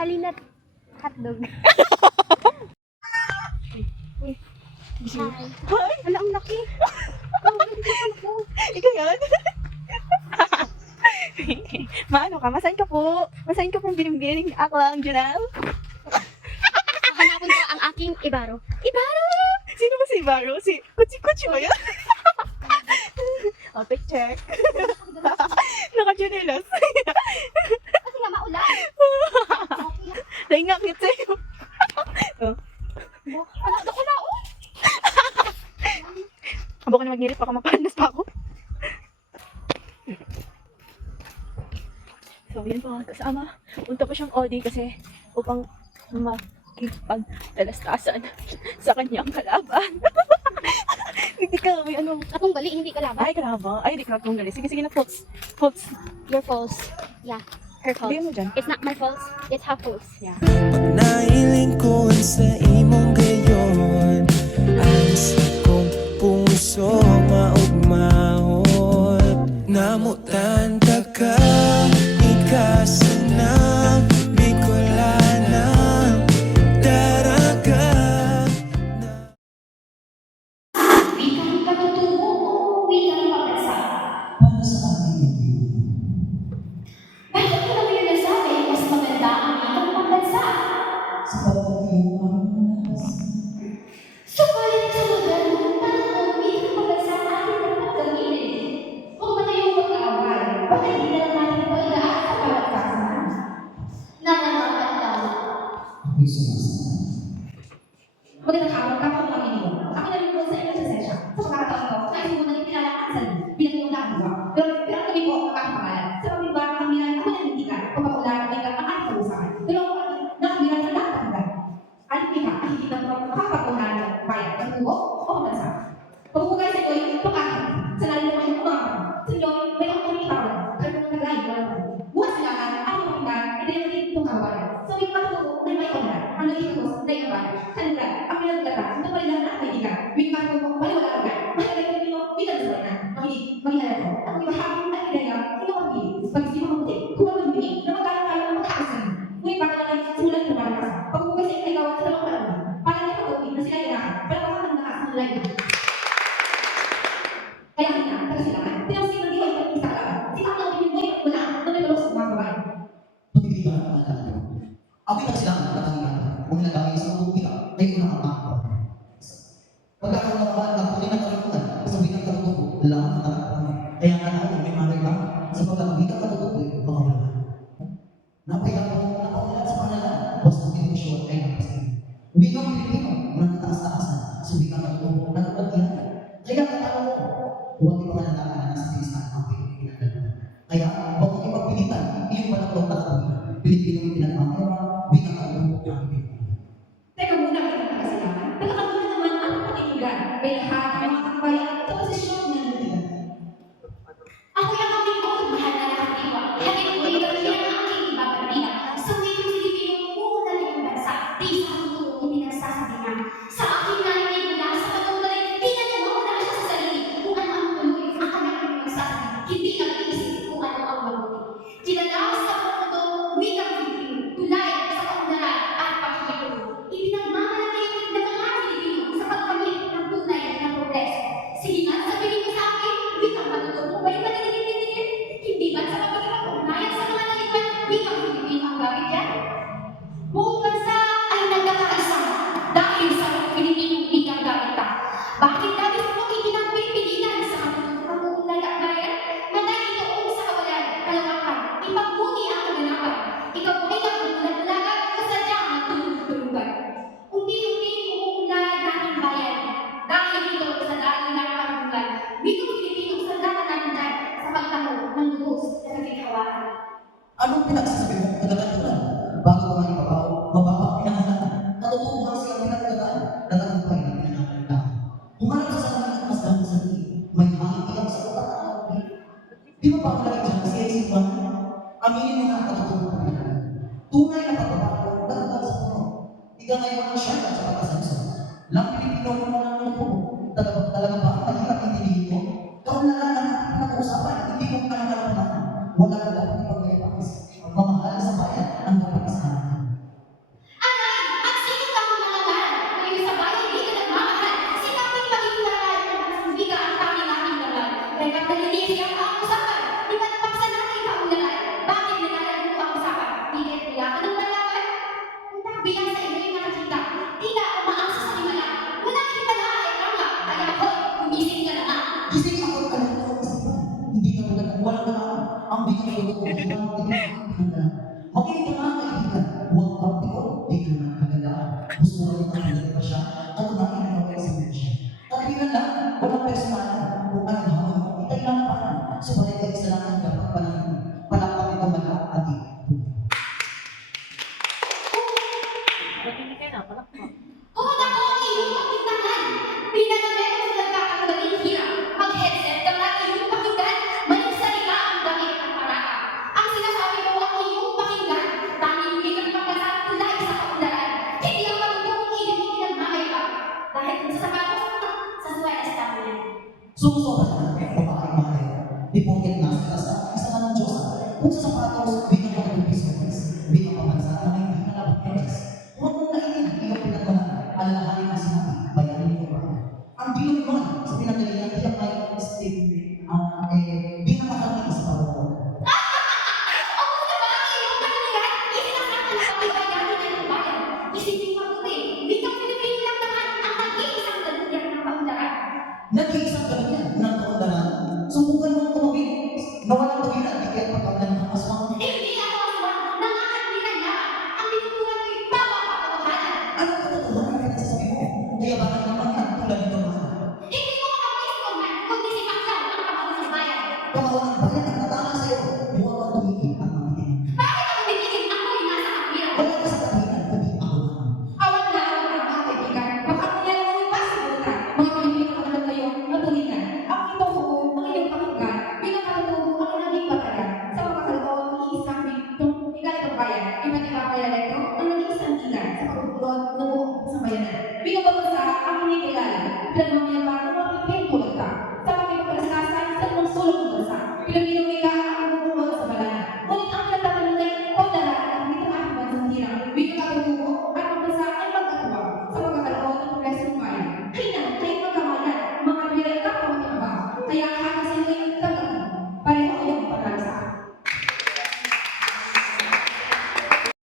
Halinat hotdog. Hi. Ala, ang laki. Ikaw yan? Maano ka? Masahin ka po? Masahin ka pong binibining aklang, Janelle? Hanapon ko ang aking ibaro. Ibaro! Sino ba si Ibaro? Si Kutsi-Kutsi ba yan? Take check. Naka-janelas. Kasi nga maulan. Dahil nga kit sa'yo. Ano ko na, oh? Abo ko na mag-ngirit, baka mapanas pa ako. So, yun po, kasama. Punta pa siyang Audi kasi upang makipagtalastasan sa kanyang kalaban. Hindi ka, may ano. Akong gali, hindi kalaban. Ay, kalaban. Ay, hindi ka kung gali. Sige, sige na, Fox. Fox. Your false. Yeah, her false. Hindi mo dyan. It's not my false, it's her false. Yeah. Pag nailingkod sa imong gayon, ang sikong puso maugmahon. Namutan ka ka, ikasa ng Bicolanang daraga. Wikang katutubo o wikang pagkasa? Para sa akin hindi. Bakit mo naman yung nasabi mas maganda ang wikang pagkasa? Sa pagkakailan ng manas. Subalit sa modernong panahon, wikang pagkasa ang ating dapat gamitin. Kung matayong mag-away, bakit hindi na lang natin ito ilaan sa bawat kasama? Nananaman lang. Ako'y sumasama. Magandang hapon, kapag Panginoon. Ako na rin po sa inyong sesya. Sa pagkakataon ko, nais mo naging pinalakasan bilang iyong nagawa. Pero ang kami po ang aking pangalan. Sa pagbibago ng milan, ako nanindigan. Kung pakulaan ay ang aking kalusakan. Pero ako nakamilan sa lahat ng hanggan. Alipin ka, ang hindi na makapag-unahan ng bayan, pagtubo o kabansa. Pagpugay sa iyo'y pag-akin. Sa lalim naman yung umakan. Sa iyo'y may ang kumitawan. Kaya kung naglayo na lang. Bukas silangan, aking pakinggan, ito yung natin itong kawalan. Sa may pagtubo, may may onan. Ang naging katos, na yung bayan. Kanulan, ang pinagdata, ito pa rin lang na kaibigan. Wikang ko, wala ka. Mahalaga yung Pino, wikang sa na. Makihalala ko. At kung ibahagi ang ideya, hindi mo pagpili. Pag-isip mo mabuti, kung magbibigay, na magkano tayo ng magkakasin. Ngunit baka naman simulan ng malakas. Pagpupay sa ikaw sa dalawang panahon, para niya pag-uwi na sila ilakan, para baka ng nakas ng layo. Kaya kanya, tagasilangan. Tinawsin ng diway ng isa kalaban. Sikap na opinion mo yung wala na may tulong sa mga babae. Pagkikita ng mga natin. Ako'y nagsilangan ng katangian. Kung nilagay sa mga kita, ay unang ang ako. Pagkakaroon ng mga nagpunin ng kalimutan, sabihin ng katutubo, lamang ang takapang. Kaya nga ako, may malay lang, sa pagkakita ng katutubo, mga wala. Napaya ko na paulat sa pangalan, basta ang devotion ay napasin. Wikang Pilipino, mula taas-taasan, sa wikang katutubo, nagpagyan. Kaya katalo ko, huwag ipakalalakan na nasa Kristan ang Pilipinagano. Kaya, huwag mong ipagpilitan, iyong palaklong nakawin, Pilipinong pinagmamura, wikang katutubo ang Pilipino. Teka muna, wikang tagasilangan. Teka muna naman ang pakinggan. May lahat ng mga kabayan sa posisyon na nandiyan. Ako yung aming bukod mahal na nakatiwa. Hangin ko yung gawin ang aking ibabalik. Sa wikang Pilipino, una na yung bansa. Di sa tutuo pinagsasabi na. Sa aking narinig mula sa katunggalin, di na niya mawala siya sa sarili. Kung ano ang tuloy, ang kanyang pinagsasabi. Hindi ang iisip kung ano ang mabuti. Kilala sa mundo, wikang Pilipino. Tulay sa kaunlaran at pagkikitulong. Ipinagmamalaki ng mga Pilipino sa pagkamit ng tunay na progreso. Sige nga, sabihin mo sa akin, wikang matutubo ba yung matitigil-tigil? Hindi ba sa kapag-ipag-ugnayan sa mga nalikuan, wikang Pilipino ang gamit yan? Buong bansa ay nagkakaisa dahil sa Pilipinong wikang gamit ta. Bakit labis mo itinagpipilitan sa katutupang uunlalakbayan? Manay itoong sa kawalan, kalawakan, ipagbuti ang kaganapan. Ikaw ay nagulad-ulagan o sadyang nagtulog-tulugan. Unti-unti umuunlad natin bayan. Dahil ito sa dahil ng pagbulan, wikang Pilipino sa data natin dyan sa pagtamo ng lubos na nagkikawalan. Anong pinagsasabi mo kagagatulan? Bago ka nga ipabaw, mababa ang pinangalan. Natutubuhan silang pinagdagaan, natagumpay ng pinangalan. Humarap sa salamin at mas dahil sa liit, may hangin ilang sa utak at awit. Di ba ba kalagay dyan siya isipan? Aminin mo na ang katutubo ng pinangalan. Tunay na pagbabago, nagdagaan sa puno. Ika ngayon ang siya at sa pagkasansa. Lang Pilipino mo na lang po. Talaga ba ang mahirap intindihin mo? Kaunlaran na natin pinag-uusapan, hindi mo pinangalan. Wala na dapat ipag-iapakis. Magmamahal sa bayan ang dapat isahan. Kung ako ang iyong pakinggan, pinanamit sa nagkakagaling hirap, mag-headset ka nga iyong pakinggan, maligsalita ang damit at parada. Ang sinasabi mo ang iyong pakinggan, tanging hindi ka magpapasat tulad sa kaundaran. Hindi ang matutong ibig mo pinagmamayabang. Dahil kung sa sapatos, sa suwelas tamo yan. Sumusobra na, babaeng mahal. Di porket nasa ka sa isa ka ng Diyos. Kung sa sapatos, bilang ka ng business, bilang pamansa na may hindi ka labang edges. Huwag mong nainin ang iyong pinagmahal, alalahanin ang sinabi, bayanin mo ba? Ang bilog nun, sa pinagdalihan, bilang may statement, di nakakalimutan sa pagkakulang. O kung sa bagay iyong kanulihan, isinasama na kami bayanin ng bayan. Isipin mabuti, bitang Pilipino lang naman ang nag-iisang daluyan ng kaundaran. Nag-iisang ganun yan, ng kaundaran. Subukan mong tumawid, na walang tuwiran, di kaya pagkakalan ng aswang. Hindi ako aswang, nangangatwiran lamang. Ang tinuturan ko'y bawang katotohanan. Ano ka totoo ang pinagsasabi mo? Kaya bakit naman yan tulad nito mahal? Hindi mo makapwesto man, kundi si Paksaw ang kapatid ng bayan. Kawawa ng bayan at natama sa'yo. Huwag kang tumigil ang makitin. Bakit ako bibigyan ako'y nasa katwiran? Wala ka sa katuwiran, kundi ako lang. Awat na mga kaibigan. Baka kaya naman yung pasibutan. Mga Pilipino ka naman kayo, matulingan. Ang itong buo, ang iyong pakinggan, bilang katutubo ang naging patagan. Sa pagkakaloon, iisang bitong ikat ng bayan, iba't ibang dialekto ang naging sandigan sa pagpupulot ng buong sambayanan. Bilang pagkasa, ang hindi kilala, pinagmamayabang ng mga Pilipino